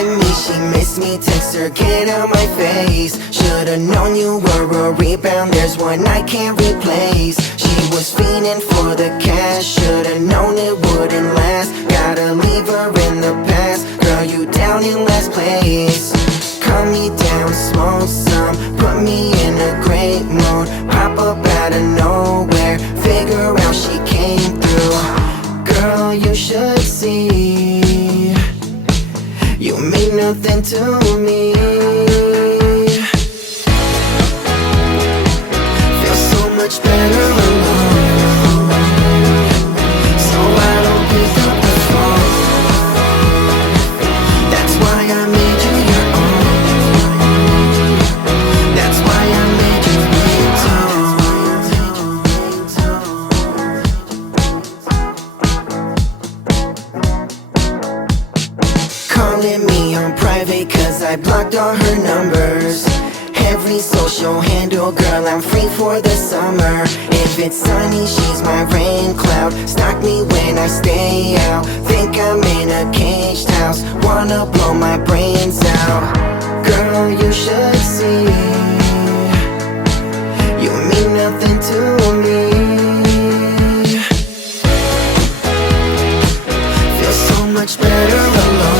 texting me, she miss me, text her, get out my face. Should've known you were a rebound, there's one I can't replace. She was fiending for the cash, should've known it wouldn't last. Gotta leave her in the past, girl, you down in last place. Calm me down, smoke some, put me in a great mood. Pop up out of nowhere, figure out she came through. Girl, you should see, you mean nothing to me. Feel so much better alone, so I don't pick up the phone. That's why I made you your own. That's why I made you ringtone. Calling me on private cause I blocked all her numbers. Every social handle, girl, I'm free for the summer. If it's sunny, she's my rain cloud. Stalk me when I stay out. Think I'm in a caged house, wanna blow my brains out. Girl, you should see, you mean nothing to me. Feel so much better alone.